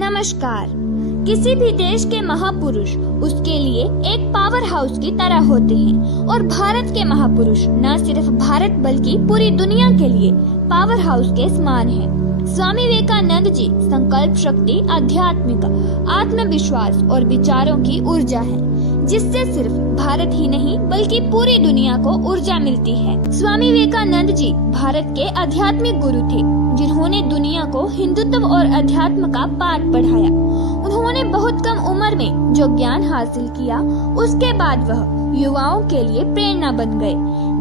नमस्कार। किसी भी देश के महापुरुष उसके लिए एक पावर हाउस की तरह होते हैं और भारत के महापुरुष न सिर्फ भारत बल्कि पूरी दुनिया के लिए पावर हाउस के समान हैं। स्वामी विवेकानंद जी संकल्प शक्ति, आध्यात्मिक आत्मविश्वास और विचारों की ऊर्जा है, जिससे सिर्फ भारत ही नहीं बल्कि पूरी दुनिया को ऊर्जा मिलती है। स्वामी विवेकानंद जी भारत के आध्यात्मिक गुरु थे, जिन्होंने दुनिया को हिंदुत्व और अध्यात्म का पाठ पढ़ाया। उन्होंने बहुत कम उम्र में जो ज्ञान हासिल किया, उसके बाद वह युवाओं के लिए प्रेरणा बन गए।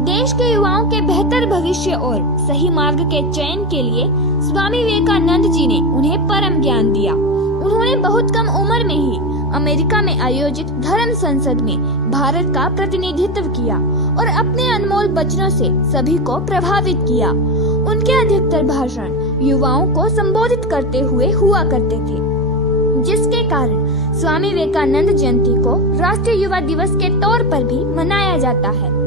देश के युवाओं के बेहतर भविष्य और सही मार्ग के चयन के लिए स्वामी विवेकानंद जी ने उन्हें परम ज्ञान दिया। उन्होंने बहुत कम उम्र में ही अमेरिका में आयोजित धर्म संसद में भारत का प्रतिनिधित्व किया और अपने अनमोल वचनों से सभी को प्रभावित किया। उनके अधिकतर भाषण युवाओं को संबोधित करते हुए हुआ करते थे, जिसके कारण स्वामी विवेकानंद जयंती को राष्ट्रीय युवा दिवस के तौर पर भी मनाया जाता है।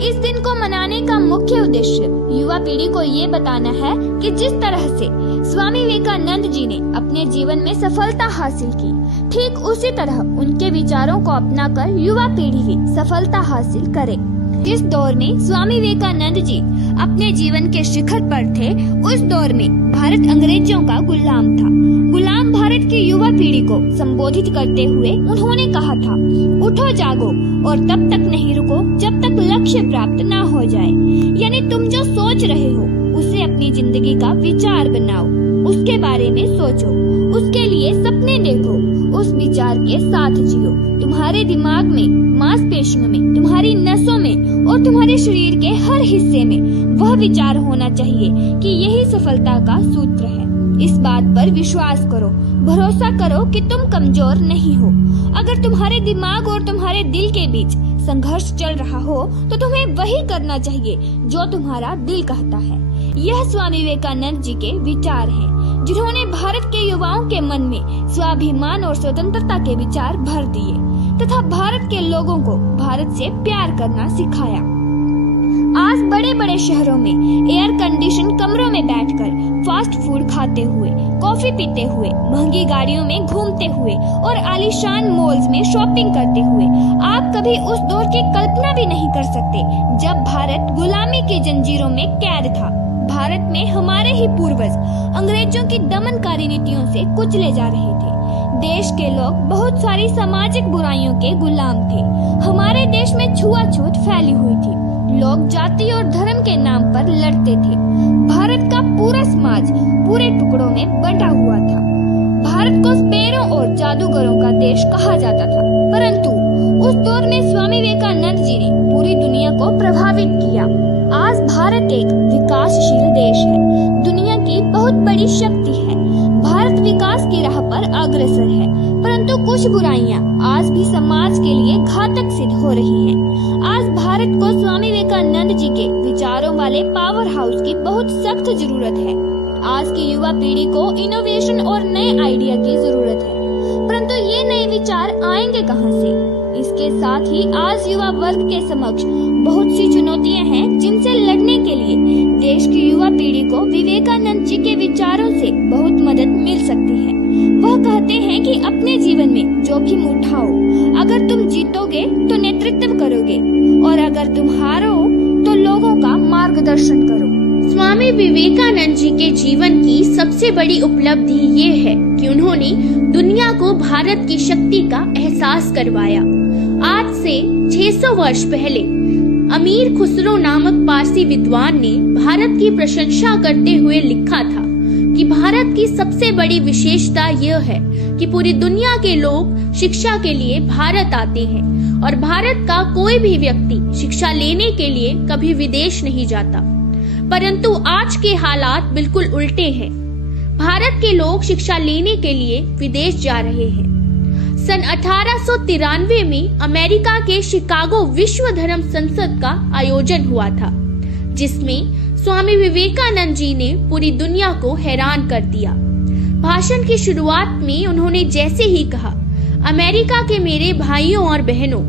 इस दिन को मनाने का मुख्य उद्देश्य युवा पीढ़ी को ये बताना है कि जिस तरह से स्वामी विवेकानंद जी ने अपने जीवन में सफलता हासिल की, ठीक उसी तरह उनके विचारों को अपनाकर युवा पीढ़ी भी सफलता हासिल करे। जिस दौर में स्वामी विवेकानंद जी अपने जीवन के शिखर पर थे, उस दौर में भारत अंग्रेजों का गुलाम था। गुलाम भारत की युवा पीढ़ी को संबोधित करते हुए उन्होंने कहा था, उठो जागो और तब तक नहीं रुको जब तक लक्ष्य प्राप्त ना हो जाए। यानी तुम जो सोच रहे हो उसे अपनी जिंदगी का विचार बनाओ, उसके बारे में सोचो, उसके लिए सपने देखो, उस विचार के साथ जियो। तुम्हारे दिमाग में, मांसपेशियों में, तुम्हारी नसों में और तुम्हारे शरीर के हर हिस्से में वह विचार होना चाहिए कि यही सफलता का सूत्र है। इस बात पर विश्वास करो, भरोसा करो कि तुम कमजोर नहीं हो। अगर तुम्हारे दिमाग और तुम्हारे दिल के बीच संघर्ष चल रहा हो तो तुम्हें वही करना चाहिए जो तुम्हारा दिल कहता है। यह स्वामी विवेकानंद जी के विचार हैं, जिन्होंने भारत के युवाओं के मन में स्वाभिमान और स्वतंत्रता के विचार भर दिए तथा भारत के लोगों को भारत से प्यार करना सिखाया। आज बड़े बड़े शहरों में एयर कंडीशन कमरों में बैठकर फास्ट फूड खाते हुए, कॉफी पीते हुए, महंगी गाड़ियों में घूमते हुए और आलीशान मॉल्स में शॉपिंग करते हुए आप कभी उस दौर की कल्पना भी नहीं कर सकते जब भारत गुलामी की जंजीरों में कैद था। भारत में हमारे ही पूर्वज अंग्रेजों की दमनकारी नीतियों से कुचले जा रहे थे। देश के लोग बहुत सारी सामाजिक बुराइयों के गुलाम थे। हमारे देश में छुआछूत फैली हुई थी। लोग जाति और धर्म के नाम पर लड़ते थे। भारत का पूरा समाज पूरे टुकड़ों में बंटा हुआ था। भारत को स्पेरों और जादूगरों का देश कहा जाता था, परंतु उस दौर में स्वामी विवेकानंद जी ने पूरी दुनिया को प्रभावित किया। आज भारत एक विकासशील देश है, दुनिया की बहुत बड़ी शक्ति है। भारत विकास की राह पर अग्रसर है, परंतु कुछ बुराइयां आज भी समाज के लिए घातक सिद्ध हो रही हैं। आज भारत को स्वामी विवेकानंद जी के विचारों वाले पावर हाउस की बहुत सख्त जरूरत है। आज की युवा पीढ़ी को इनोवेशन और नए आइडिया की जरूरत है, परंतु ये नए विचार आएंगे कहां से? इसके साथ ही आज युवा वर्ग के समक्ष बहुत सी चुनौतियां हैं, जिनसे लड़ने के लिए देश की युवा पीढ़ी को विवेकानंद जी के विचारों से बहुत मदद मिल सकती है। वह कहते हैं कि अपने जीवन में जोखिम उठाओ। अगर तुम जीतोगे तो नेतृत्व करोगे और अगर तुम हारो तो लोगों का मार्गदर्शन करो। स्वामी विवेकानंद जी के जीवन की सबसे बड़ी उपलब्धि ये है कि उन्होंने दुनिया को भारत की शक्ति का एहसास करवाया। आज से 600 वर्ष पहले अमीर खुसरो नामक पारसी विद्वान ने भारत की प्रशंसा करते हुए लिखा था कि भारत की सबसे बड़ी विशेषता यह है कि पूरी दुनिया के लोग शिक्षा के लिए भारत आते हैं और भारत का कोई भी व्यक्ति शिक्षा लेने के लिए कभी विदेश नहीं जाता। परंतु आज के हालात बिल्कुल उल्टे हैं। भारत के लोग शिक्षा लेने के लिए विदेश जा रहे हैं। सन 1893 में अमेरिका के शिकागो विश्व धर्म संसद का आयोजन हुआ था, जिसमें स्वामी विवेकानंद जी ने पूरी दुनिया को हैरान कर दिया। भाषण की शुरुआत में उन्होंने जैसे ही कहा, अमेरिका के मेरे भाइयों और बहनों,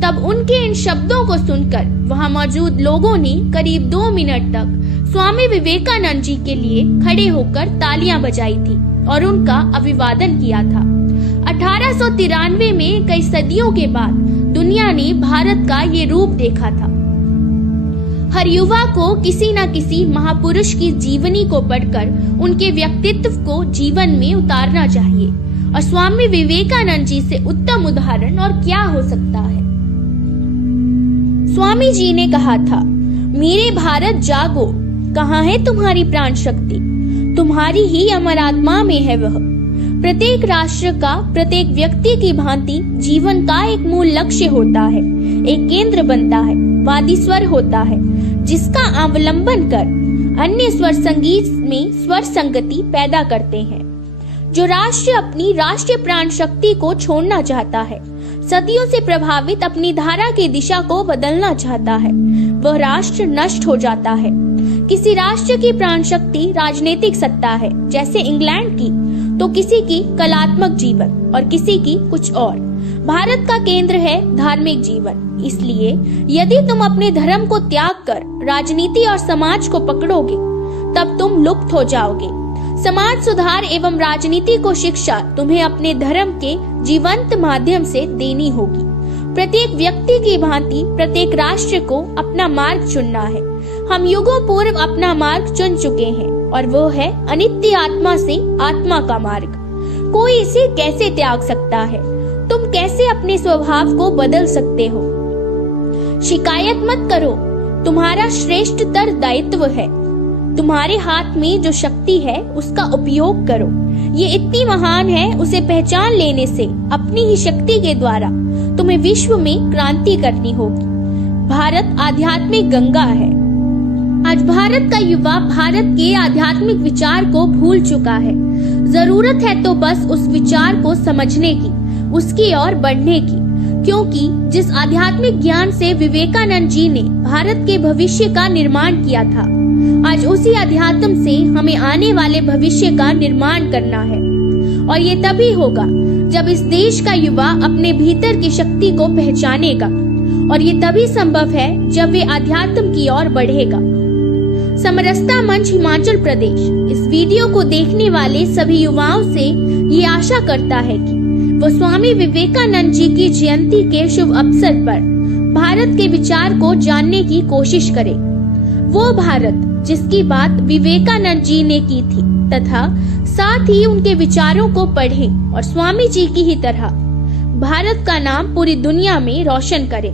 तब उनके इन शब्दों को सुनकर वहां मौजूद लोगों ने करीब 2 मिनट तक स्वामी विवेकानंद जी के लिए खड़े होकर तालियां बजाई थी और उनका अभिवादन किया था। 1893 में कई सदियों के बाद दुनिया ने भारत का ये रूप देखा था। हर युवा को किसी न किसी महापुरुष की जीवनी को पढ़कर उनके व्यक्तित्व को जीवन में उतारना चाहिए, और स्वामी विवेकानंद जी से उत्तम उदाहरण और क्या हो सकता है। स्वामी जी ने कहा था, मेरे भारत जागो, कहाँ है तुम्हारी प्राण शक्ति, तुम्हारी ही अमर आत्मा में है वह। प्रत्येक राष्ट्र का प्रत्येक व्यक्ति की भांति जीवन का एक मूल लक्ष्य होता है, एक केंद्र बनता है, वादी स्वर होता है, जिसका अवलंबन कर अन्य स्वर संगीत में स्वर संगति पैदा करते हैं। जो राष्ट्र अपनी राष्ट्रीय प्राण शक्ति को छोड़ना चाहता है, सदियों से प्रभावित अपनी धारा की दिशा को बदलना चाहता है, वह राष्ट्र नष्ट हो जाता है। किसी राष्ट्र की प्राण शक्ति राजनीतिक सत्ता है, जैसे इंग्लैंड की, तो किसी की कलात्मक जीवन और किसी की कुछ और। भारत का केंद्र है धार्मिक जीवन। इसलिए यदि तुम अपने धर्म को त्याग कर राजनीति और समाज को पकड़ोगे, तब तुम लुप्त हो जाओगे। समाज सुधार एवं राजनीति को शिक्षा तुम्हें अपने धर्म के जीवंत माध्यम से देनी होगी। प्रत्येक व्यक्ति की भांति प्रत्येक राष्ट्र को अपना मार्ग चुनना है। हम युगों पूर्व अपना मार्ग चुन चुके हैं, और वो है अनित्य आत्मा से आत्मा का मार्ग। कोई इसे कैसे त्याग सकता है? तुम कैसे अपने स्वभाव को बदल सकते हो? शिकायत मत करो, तुम्हारा श्रेष्ठतर दायित्व है। तुम्हारे हाथ में जो शक्ति है उसका उपयोग करो। ये इतनी महान है, उसे पहचान लेने से अपनी ही शक्ति के द्वारा तुम्हें विश्व में क्रांति करनी होगी। भारत आध्यात्मिक गंगा है। आज भारत का युवा भारत के आध्यात्मिक विचार को भूल चुका है। जरूरत है तो बस उस विचार को समझने की, उसकी ओर बढ़ने की, क्योंकि जिस आध्यात्मिक ज्ञान से विवेकानंद जी ने भारत के भविष्य का निर्माण किया था, आज उसी अध्यात्म से हमें आने वाले भविष्य का निर्माण करना है। और ये तभी होगा जब इस देश का युवा अपने भीतर की शक्ति को पहचानेगा, और ये तभी संभव है जब वे अध्यात्म की ओर बढ़ेगा। समरसता मंच हिमाचल प्रदेश इस वीडियो को देखने वाले सभी युवाओं से ये आशा करता है कि वो स्वामी विवेकानंद जी की जयंती के शुभ अवसर पर भारत के विचार को जानने की कोशिश करें। वो भारत जिसकी बात विवेकानंद जी ने की थी, तथा साथ ही उनके विचारों को पढ़ें और स्वामी जी की ही तरह भारत का नाम पूरी दुनिया में रोशन करें।